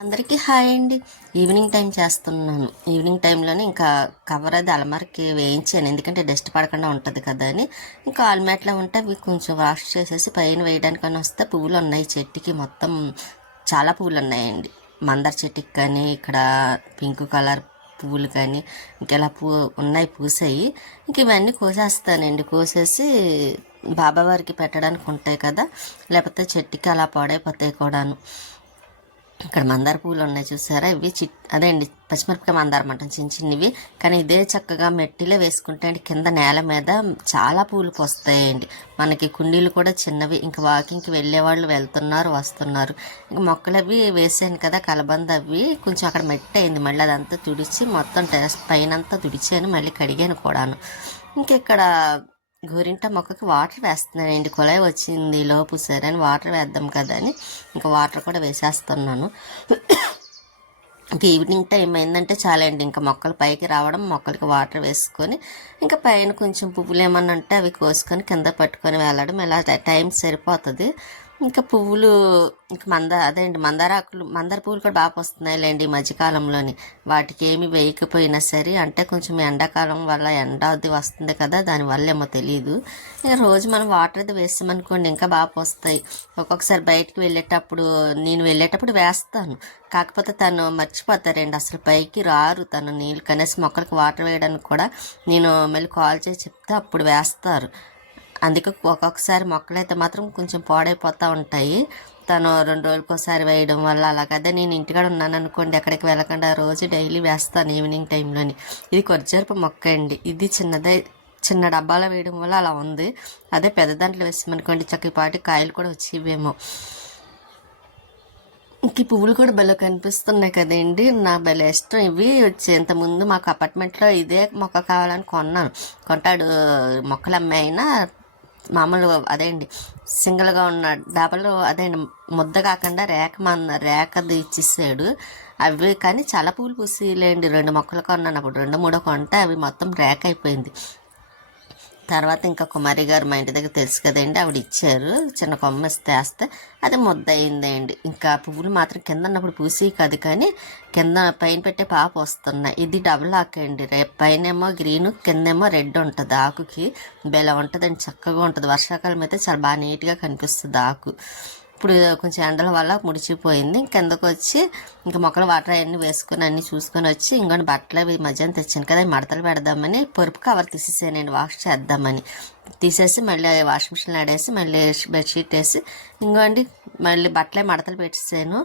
అందరికీ హాయ్ అండి. Evening time చేస్తున్నాను. ఈవినింగ్ టైంలోనే ఇంకా కవర్ అది అలమారికి వేయించాను. ఎందుకంటే డస్ట్ పడకుండా ఉంటుంది కదా అని. ఇంకా ఆల్మేట్లో ఉంటే అవి కొంచెం వాష్ చేసేసి పైన వేయడానికని వస్తే పువ్వులు ఉన్నాయి చెట్టుకి మొత్తం చాలా పువ్వులు ఉన్నాయండి మందార చెట్టుకి కానీ ఇక్కడ పింక్ కలర్ పువ్వులు కానీ ఇంకెలా పూ ఉన్నాయి పూసాయి. ఇంక ఇవన్నీ కోసేస్తానండి. కోసేసి బాబావారికి పెట్టడానికి ఉంటాయి కదా. లేకపోతే చెట్టుకి అలా పాడైపోతాయి కూడాను. ఇక్కడ మందార పువ్వులు ఉన్నాయి చూసారా? ఇవి చి అదే అండి పచ్చిమిరపకాయ మందారం అంటాం చిన్న చిన్నవి. కానీ ఇదే చక్కగా మెట్టిలో వేసుకుంటే అండి కింద నేల మీద చాలా పూలు పోస్తాయండి. మనకి కుండీలు కూడా చిన్నవి ఇంకా వాకింగ్కి వెళ్ళే వాళ్ళు వెళ్తున్నారు వస్తున్నారు. ఇంకా మొక్కలు అవి వేసాను కదా కలబంద అవి కొంచెం అక్కడ మెట్టి అయింది. మళ్ళీ అదంతా తుడిచి మొత్తం టెస్ట్ పైన అంతా తుడిచాను మళ్ళీ కడిగాను కూడాను. ఇంకెక్కడ గోరింట మొక్కకి వాటర్ వేస్తున్నానండి. కుళాయి వచ్చింది లోపు సరే అని వాటర్ వేద్దాం కదా అని ఇంకా వాటర్ కూడా వేసేస్తున్నాను. ఇంకా ఈవినింగ్ టైం అయిందంటే చాలండి. ఇంకా మొక్కలు పైకి రావడం మొక్కలకి వాటర్ వేసుకొని ఇంకా పైన కొంచెం పువ్వులు ఏమన్నా ఉంటే అవి కోసుకొని కింద పట్టుకొని వెళ్ళడం. ఇలా టైం సరిపోతుంది. ఇంకా పువ్వులు ఇంకా మంద అదే అండి మందారాకులు మందార పువ్వులు కూడా బాగా వస్తున్నాయి లేండి ఈ మధ్యకాలంలోని. వాటికి ఏమి వేయకపోయినా సరే అంటే కొంచెం ఎండాకాలం వల్ల ఎండ అది వస్తుంది కదా దానివల్ల ఏమో తెలియదు ఇంకా రోజు మనం వాటర్ అది వేస్తామనుకోండి ఇంకా బాగా పోస్తాయి. ఒక్కొక్కసారి బయటకు వెళ్ళేటప్పుడు నేను వెళ్ళేటప్పుడు వేస్తాను. కాకపోతే తను మర్చిపోతారండి అసలు పైకి రారు. తను నీళ్ళు కనీసం మొక్కలకు వాటర్ వేయడానికి కూడా నేను మళ్ళీ కాల్ చేసి చెప్తే అప్పుడు వేస్తారు. అందుకే ఒక్కొక్కసారి మొక్కలు అయితే మాత్రం కొంచెం పాడైపోతూ ఉంటాయి. తను రెండు రోజులకోసారి వేయడం వల్ల అలాగదే నేను ఇంటికాడ ఉన్నాను అనుకోండి ఎక్కడికి వెళ్ళకుండా రోజు డైలీ వేస్తాను ఈవినింగ్ టైంలోని. ఇది కొరజరపు మొక్క అండి. ఇది చిన్నదే చిన్న డబ్బాలో వేయడం వల్ల అలా ఉంది. అదే పెద్ద దాంట్లో వేసామనుకోండి చక్కపాటి కాయలు కూడా వచ్చేవేమో. ఇంక ఈ పువ్వులు కూడా భలే కనిపిస్తున్నాయి కదండి. నా భలే ఇష్టం ఇవి. వచ్చేంత ముందు మాకు అపార్ట్మెంట్లో ఇదే మొక్క కావాలని కొన్నాను. కొంటాడు మొక్కలు అమ్మాయినా మామూలు అదే అండి సింగిల్గా ఉన్న డబల్ అదే అండి ముద్ద కాకుండా రేఖ మన రేఖది ఇచ్చేసాడు. అవి కానీ చాలా పూలు పూసిలేండి రెండు మొక్కలు కొన్నాను అప్పుడు రెండు మూడో కొంటే అవి మొత్తం రేఖ అయిపోయింది. తర్వాత ఇంకా కుమారి గారు మా ఇంటి దగ్గర తెలుసు కదండి ఆవిడ ఇచ్చారు చిన్న కొమ్మ వేస్తే అది ముద్ద అయిందండి ఇంకా పువ్వులు మాత్రం కింద ఉన్నప్పుడు పూసి కాదు కానీ కింద పైన పెట్టే పాప వస్తున్నాయి. ఇది డబుల్ ఆకు అండి. రేపు పైన ఏమో గ్రీన్ కిందేమో రెడ్ ఉంటుంది ఆకుకి. బెల ఉంటుందండి చక్కగా ఉంటుంది. వర్షాకాలం అయితే చాలా బాగా నీట్గా కనిపిస్తుంది ఆకు. ఇప్పుడు కొంచెం ఎండల వల్ల ముడిచిపోయింది. కిందకు వచ్చి ఇంకా మొక్కలు వాటర్ అవన్నీ వేసుకొని అన్ని చూసుకొని వచ్చి ఇంకొని బట్టలు అవి మధ్యాహ్నం తెచ్చాను కదా మడతలు పెడదామని పొరుపు కవర్ తీసేసానండి వాష్ చేద్దామని. తీసేసి మళ్ళీ వాషింగ్ మిషన్లో ఆడేసి మళ్ళీ బెడ్షీట్ వేసి ఇంకోండి మళ్ళీ బట్టలే మడతలు పెట్టేసాను.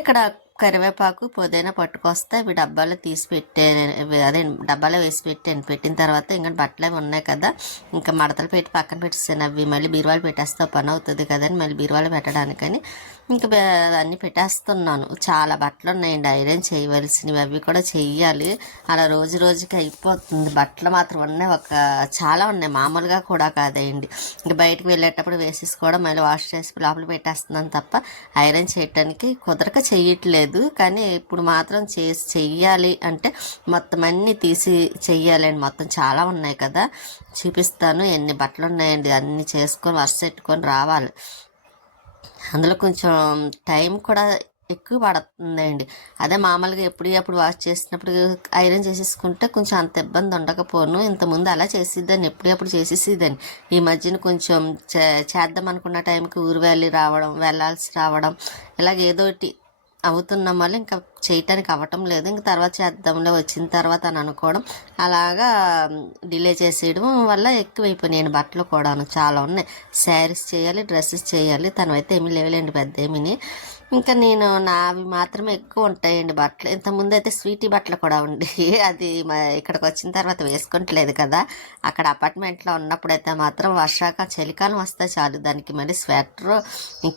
ఇక్కడ కరివేపాకు పుదీనా పట్టుకొస్తే అవి డబ్బాలో తీసి పెట్టాను అదే డబ్బాలో వేసి పెట్టాను పెట్టిన తర్వాత ఇంకా బట్టలు అవి ఉన్నాయి కదా ఇంకా మడతలు పెట్టి పక్కన పెట్టేసాను అవి మళ్ళీ బీరువాలు పెట్టేస్తే పని అవుతుంది కదా అని మళ్ళీ బీరువాలు పెట్టడానికని ఇంకా అన్నీ పెట్టేస్తున్నాను. చాలా బట్టలు ఉన్నాయండి ఐరన్ చేయవలసినవి అవి కూడా చెయ్యాలి. అలా రోజు రోజుకి అయిపోతుంది. బట్టలు మాత్రం ఉన్నాయి ఒక చాలా ఉన్నాయి. మామూలుగా కూడా కాదండి. ఇంకా బయటకు వెళ్ళేటప్పుడు వేసేసుకోవడం మళ్ళీ వాష్ చేసి లోపల పెట్టేస్తున్నాను తప్ప ఐరన్ చేయటానికి కుదరక చెయ్యట్లేదు. కానీ ఇప్పుడు మాత్రం చేసి చెయ్యాలి అంటే మొత్తం అన్నీ తీసి చెయ్యాలండి. మొత్తం చాలా ఉన్నాయి కదా. చూపిస్తాను ఎన్ని బట్టలు ఉన్నాయండి అన్నీ చేసుకొని వరుస పెట్టుకొని రావాలి. అందులో కొంచెం టైం కూడా ఎక్కువ పడుతుందండి. అదే మామూలుగా ఎప్పుడు అప్పుడు వాష్ చేసినప్పుడు ఐరన్ చేసేసుకుంటే కొంచెం అంత ఇబ్బంది ఉండకపోను. ఇంతకుముందు అలా చేసేదాన్ని ఎప్పుడు అప్పుడు చేసేసేదాన్ని. ఈ మధ్యన కొంచెం చే చేద్దాం అనుకున్న టైంకి ఊరు వెళ్ళి రావడం వెళ్ళాల్సి రావడం ఇలాగ ఏదో ఒకటి అవుతున్నాం వల్ల ఇంకా చేయటానికి అవ్వటం లేదు. ఇంకా తర్వాత చేద్దాంలో వచ్చిన తర్వాత అని అనుకోవడం. అలాగా డిలే చేసేయడం వల్ల ఎక్కువైపోయినాయి బట్టలు కూడాను. చాలా ఉన్నాయి. శారీస్ చేయాలి డ్రెస్సెస్ చేయాలి. తనవైతే ఏమీ లేవలేండి పెద్ద ఏమీని ఇంకా నేను నావి మాత్రమే ఎక్కువ ఉంటాయండి బట్టలు. ఇంతకుముందు అయితే స్వీటీ బట్టలు కూడా ఉండి అది ఇక్కడికి వచ్చిన తర్వాత వేసుకుంటలేదు కదా. అక్కడ అపార్ట్మెంట్లో ఉన్నప్పుడు అయితే మాత్రం వర్షాక చలికాలం వస్తే చాలు. దానికి మళ్ళీ స్వెటర్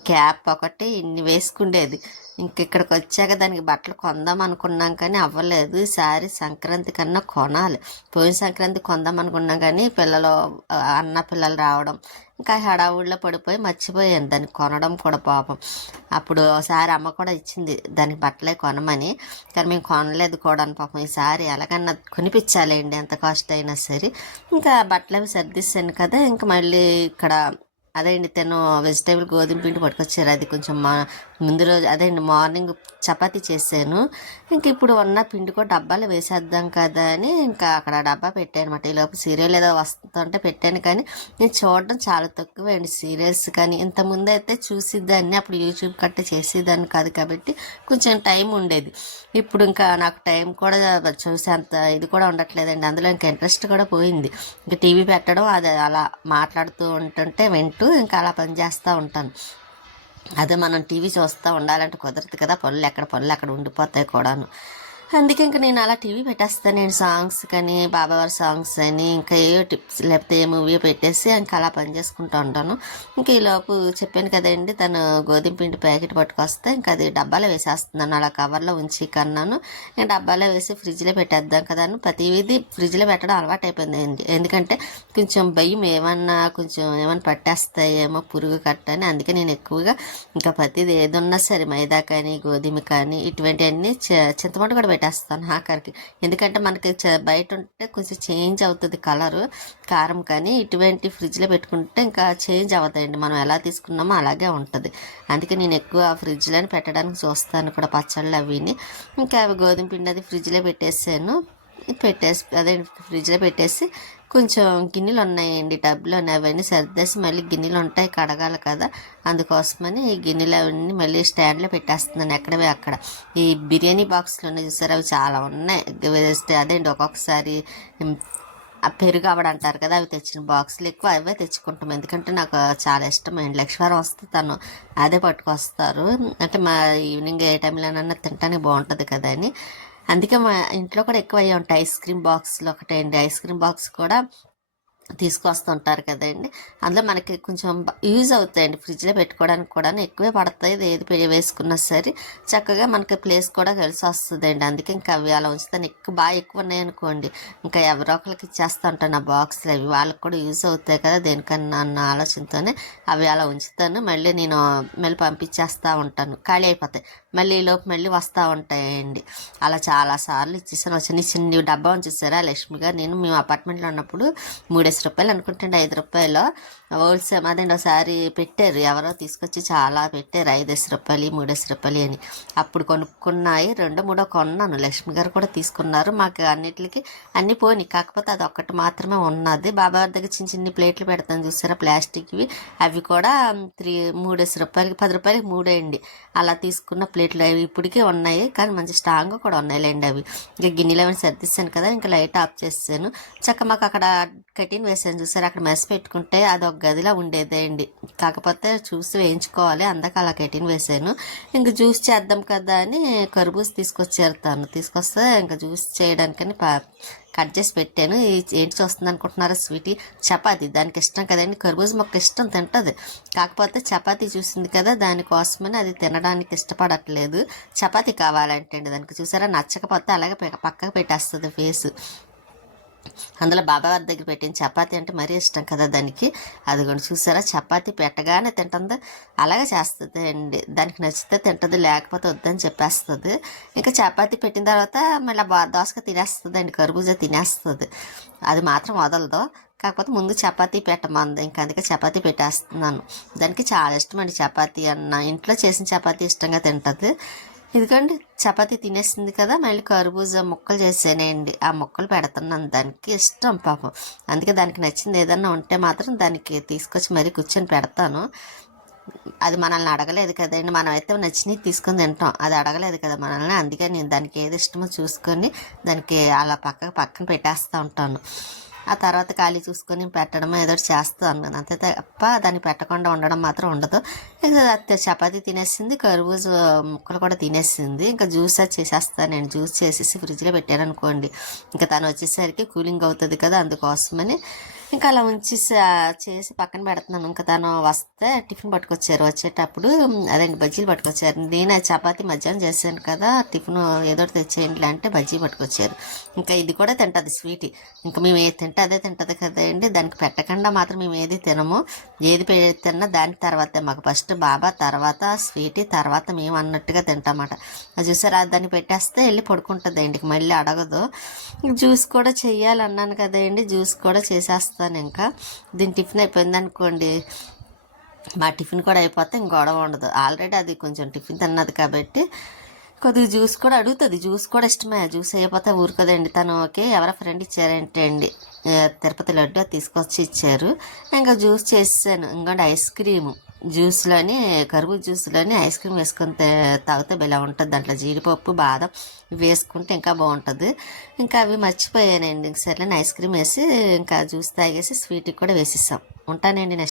క్యాప్ ఒకటి ఇన్ని వేసుకుండేది. ఇంక ఇక్కడికి వచ్చాక దానికి బట్టలు కొందాం అనుకున్నాం కానీ అవ్వలేదు. ఈసారి సంక్రాంతి కన్నా కొనాలి. పోయిన సంక్రాంతి కొందాం అనుకున్నాం కానీ పిల్లలు అన్న పిల్లలు రావడం ఇంకా హడావుడిలో పడిపోయి మర్చిపోయాను. దాన్ని కొనడం కూడా పాపం. అప్పుడు ఒకసారి అమ్మ కూడా ఇచ్చింది దానికి బట్టలే కొనమని. కానీ మేము కొనలేదు కూడా పాపం. ఈసారి ఎలాగన్నా కొనిపించాలేండి ఎంత కాస్ట్ అయినా సరే. ఇంకా బట్టలు అవి సర్దిస్తాను కదా ఇంకా మళ్ళీ ఇక్కడ అదే అండి తను వెజిటేబుల్ గోధుమ పిండి పట్టుకొచ్చారు. అది కొంచెం మా ముందు రోజు అదే మార్నింగ్ చపాతి చేశాను. ఇంక ఇప్పుడు ఉన్న పిండి కూడా డబ్బాలో వేసేద్దాం కదా అని ఇంకా అక్కడ డబ్బా పెట్టాను అనమాట ఈలోపు సీరియల్ ఏదో వస్తుంటే పెట్టాను కానీ నేను చూడడం చాలా తక్కువ అండి సీరియల్స్ కానీ. ఇంతకుముందు అయితే చూసిద్దాన్ని అప్పుడు యూట్యూబ్ కట్ట చేసేదాన్ని కాదు కాబట్టి కొంచెం టైం ఉండేది. ఇప్పుడు ఇంకా నాకు టైం కూడా చూసేంత ఇది కూడా ఉండట్లేదండి. అందులో ఇంకా ఇంట్రెస్ట్ కూడా పోయింది. ఇంకా టీవీ పెట్టడం అది అలా మాట్లాడుతూ ఉంటుంటే వింటూ ఇంకా అలా పని చేస్తూ ఉంటాను. అదే మనం టీవీ చూస్తూ ఉండాలంటే కుదరదు కదా పనులు ఎక్కడ పనులు అక్కడ ఉండిపోతాయి కూడాను. అందుకే ఇంకా నేను అలా టీవీ పెట్టేస్తాను. నేను సాంగ్స్ కానీ బాబావారి సాంగ్స్ అని ఇంకా ఏ టిప్స్ లేకపోతే ఏ మూవీ పెట్టేసి ఇంకా అలా పని చేసుకుంటూ ఉంటాను. ఇంకా ఈలోపు చెప్పాను కదండి తను గోధుమ పిండి ప్యాకెట్ పట్టుకొస్తే ఇంకా అది డబ్బాలో వేసేస్తున్నాను. అలా కవర్లో ఉంచి కన్నాను. నేను డబ్బాలో వేసి ఫ్రిడ్జ్లో పెట్టేద్దాం కదా అని ప్రతిదీ ఫ్రిడ్జ్లో పెట్టడం అలవాటు అయిపోయింది ఎందుకంటే కొంచెం భయం ఏమన్నా కొంచెం ఏమన్నా పట్టేస్తాయేమో పురుగు కట్టని అందుకే నేను ఎక్కువగా ఇంకా ప్రతిది ఏదున్నా సరే మైదా కానీ గోధుమ కానీ ఇటువంటివన్నీ చి- చింతపండు కూడా పెట్టేస్తాను ఆఖరికి. ఎందుకంటే మనకి చ- బయట ఉంటే కొంచెం చేంజ్ అవుతుంది కలరు కారం కానీ ఇటువంటి ఫ్రిడ్జ్లో పెట్టుకుంటే ఇంకా చేంజ్ అవుతాయండి మనం ఎలా తీసుకున్నామో అలాగే ఉంటుంది. అందుకే నేను ఎక్కువ ఫ్రిడ్జ్లోనే పెట్టడానికి చూస్తాను కూడా పచ్చళ్ళు అవిని. ఇంకా అవి గోధుమ పిండి అది ఫ్రిడ్జ్లో పెట్టేసాను. పెట్టేసి అదే ఫ్రిడ్జ్లో పెట్టేసి కొంచెం గిన్నెలు ఉన్నాయండి టబ్లో అవన్నీ సర్దేసి మళ్ళీ గిన్నెలు ఉంటాయి కడగాలి కదా. అందుకోసమని ఈ గిన్నెలు అవన్నీ మళ్ళీ స్టాండ్లో పెట్టేస్తున్నాను. ఎక్కడవే అక్కడ. ఈ బిర్యానీ బాక్స్లు ఉన్నాయి చూసారు? అవి చాలా ఉన్నాయి. వేస్తే అదేంటి ఒక్కొక్కసారి ఆ పెరుగు ఆవిడ అంటారు కదా అవి తెచ్చిన బాక్సులు ఎక్కువ అవే తెచ్చుకుంటాం. ఎందుకంటే నాకు చాలా ఇష్టం. అండి లక్ష్మీవారం వస్తే తను అదే పట్టుకొస్తారు. అంటే మా ఈవినింగ్ ఏ టైంలోనన్నా తింటానికి బాగుంటుంది కదా అని. అందుకే మా ఇంట్లో కూడా ఎక్కువ అయ్యి ఉంటాయి. ఐస్ క్రీమ్ బాక్స్లు ఒకటే అండి. ఐస్ క్రీమ్ బాక్స్ కూడా తీసుకొస్తుంటారు కదండి. అందులో మనకి కొంచెం యూజ్ అవుతాయండి. ఫ్రిడ్జ్లో పెట్టుకోవడానికి కూడా ఎక్కువే పడతాయి. ఏది వేసుకున్నా సరే చక్కగా మనకి ప్లేస్ కూడా కలిసి వస్తుందండి. అందుకే ఇంకా అవి అలా ఉంచుతాను. ఎక్కువ బాగా ఎక్కువ ఉన్నాయనుకోండి ఇంకా ఎవరో ఒకరికి ఇచ్చేస్తూ ఉంటాను ఆ బాక్స్లు. అవి వాళ్ళకి కూడా యూజ్ అవుతాయి కదా దేనికన్నా అన్న ఆలోచనతోనే అవి అలా ఉంచుతాను. మళ్ళీ నేను మళ్ళీ పంపించేస్తూ ఉంటాను. ఖాళీ అయిపోతాయి. మళ్ళీ ఈ లోపు మళ్ళీ వస్తూ ఉంటాయండి. అలా చాలా సార్లు ఇచ్చేసాను. చిన్న చిన్న డబ్బా ఉంచేసారా లక్ష్మి గారు. నేను మేము అపార్ట్మెంట్లో ఉన్నప్పుడు మూడేసి రూపాయలు అనుకుంటుండే. ఐదు రూపాయలు. హోల్సేల్ అదండి ఒకసారి పెట్టారు. ఎవరో తీసుకొచ్చి చాలా పెట్టారు. ఐదేసి రూపాయలు మూడేసి రూపాయలు అని. అప్పుడు కొనుక్కున్నాయి. రెండో మూడో కొన్నాను. లక్ష్మి గారు కూడా తీసుకున్నారు. మాకు అన్నిటికి అన్ని పోని కాకపోతే అది ఒక్కటి మాత్రమే ఉన్నది. బాబా దగ్గర చిన్న చిన్న ప్లేట్లు పెడతాను చూసారా? ప్లాస్టిక్వి. అవి కూడా త్రీ మూడేసి రూపాయలకి పది రూపాయలకి మూడేయండి అలా తీసుకున్న ప్లేట్లు అవి ఇప్పటికే ఉన్నాయి. కానీ మంచి స్ట్రాంగ్ కూడా ఉన్నాయిలేండి అవి. ఇంకా గిన్నెలు ఏమైనా సర్దిస్తాను కదా ఇంకా లైట్ ఆఫ్ చేసాను చక్క మాకు అక్కడ కటిన్ వేసాను చూసారు? అక్కడ మెస్ పెట్టుకుంటే అది ఒక గదిలో ఉండేదండి. కాకపోతే జ్యూస్ వేయించుకోవాలి. అందాక అలా కెటిన్ వేసాను. ఇంకా జ్యూస్ చేద్దాం కదా అని కర్బూజ్ తీసుకొచ్చారు తను. తీసుకొస్తే ఇంకా జ్యూస్ చేయడానికని కట్ చేసి పెట్టాను. ఏంటి చూస్తుంది అనుకుంటున్నారా స్వీటీ? చపాతి. దానికి ఇష్టం కదండి. కర్బూజ మొక్క ఇష్టం తింటుంది. కాకపోతే చపాతీ చూసింది కదా దానికోసమని అది తినడానికి ఇష్టపడట్లేదు. చపాతి కావాలంటే అండి దానికి. చూసారా? నచ్చకపోతే అలాగే పక్కకు పెట్టేస్తుంది ఫేస్. అందులో బాబా వారి దగ్గర పెట్టిన చపాతీ అంటే మరీ ఇష్టం కదా దానికి. అది కూడా చూసారా? చపాతీ పెట్టగానే తింటుంది. అలాగే చేస్తుంది అండి. దానికి నచ్చితే తింటుంది లేకపోతే వద్దని చెప్పేస్తుంది. ఇంకా చపాతీ పెట్టిన తర్వాత మళ్ళీ బా దోసక తినేస్తుంది అండి. కర్బూజా తినేస్తుంది. అది మాత్రం వదలదు. కాకపోతే ముందు చపాతీ పెట్టమంది. ఇంకా అందుకే చపాతీ పెట్టేస్తున్నాను. దానికి చాలా ఇష్టం అండి చపాతీ. అన్న ఇంట్లో చేసిన చపాతీ ఇష్టంగా తింటుంది. ఎందుకంటే చపాతి తినేసింది కదా మళ్ళీ కర్బూజా ముక్కలు చేసానండి ఆ ముక్కలు పెడుతున్నాను. దానికి ఇష్టం పాపం. అందుకే దానికి నచ్చింది ఏదన్నా ఉంటే మాత్రం దానికి తీసుకొచ్చి మరీ కూర్చొని పెడతాను. అది మనల్ని అడగలేదు కదండి. మనం అయితే నచ్చినవి తీసుకొని తింటాం. అది అడగలేదు కదా మనల్ని. అందుకే నేను దానికి ఏది ఇష్టమో చూసుకొని దానికి అలా పక్క పక్కన పెట్టేస్తూ ఉంటాను. ఆ తర్వాత ఖాళీ చూసుకొని పెట్టడం ఏదో ఒకటి చేస్తాను అంతే తప్ప దాన్ని పెట్టకుండా ఉండడం మాత్రం ఉండదు. ఇంకా చపాతి చపాతీ తినేసింది కర్బూజ ముక్కలు కూడా తినేసింది. ఇంకా జ్యూస్ అది చేసేస్తాను నేను జ్యూస్ చేసేసి ఫ్రిడ్జ్లో పెట్టాను అనుకోండి ఇంకా తను వచ్చేసరికి కూలింగ్ అవుతుంది కదా అందుకోసమని ఇంకా అలా ఉంచి చేసి పక్కన పెడుతున్నాను. ఇంకా తను వస్తే టిఫిన్ పట్టుకొచ్చారు. వచ్చేటప్పుడు అదేంటి బజ్జీలు పట్టుకొచ్చారు. నేను చపాతి చపాతీ మధ్యాహ్నం చేశాను కదా టిఫిన్ ఏదో ఒకటి తెచ్చేయండి అంటే బజ్జీ పట్టుకొచ్చారు. ఇంకా ఇది కూడా తింటుంది స్వీట్. ఇంకా మేము ఏది తింటే అదే తింటుంది కదండి దానికి పెట్టకుండా మాత్రం మేము ఏది తినము. ఏది తిన్నా దాని తర్వాతే మాకు. ఫస్ట్ బాబా తర్వాత స్వీట్ తర్వాత మేము అన్నట్టుగా తింటామట. అది చూసారా? దాన్ని పెట్టేస్తే వెళ్ళి పడుకుంటుంది అండి మళ్ళీ అడగదు. జ్యూస్ కూడా చెయ్యాలన్నాను కదండి జ్యూస్ కూడా చేసేస్తాను ఇంకా దీని టిఫిన్ అయిపోయింది అనుకోండి మా టిఫిన్ కూడా అయిపోతే ఇంక గొడవ ఉండదు. ఆల్రెడీ అది కొంచెం టిఫిన్ తిన్నది కాబట్టి కొద్దిగా జ్యూస్ కూడా అడుగుతుంది. జ్యూస్ కూడా ఇష్టమే. జ్యూస్ అయిపోతే ఊరుకోదండి. తను ఓకే ఎవరో ఫ్రెండ్ ఇచ్చారంటే అండి? తిరుపతి లడ్డు అది తీసుకొచ్చి ఇచ్చారు. ఇంకా జ్యూస్ చేసాను ఇంకోటి ఐస్ క్రీము. జ్యూస్లోని కరుగు జ్యూస్లోని ఐస్ క్రీమ్ వేసుకొని తాగితే ఇలా ఉంటుంది. దాంట్లో జీడిపప్పు బాదం ఇవి వేసుకుంటే ఇంకా బాగుంటుంది. ఇంకా అవి మర్చిపోయానండి. సరే సర్లేని ఐస్ క్రీమ్ వేసి ఇంకా జ్యూస్ తాగేసి స్వీట్కి కూడా వేసిస్తాం ఉంటానండి నెక్స్ట్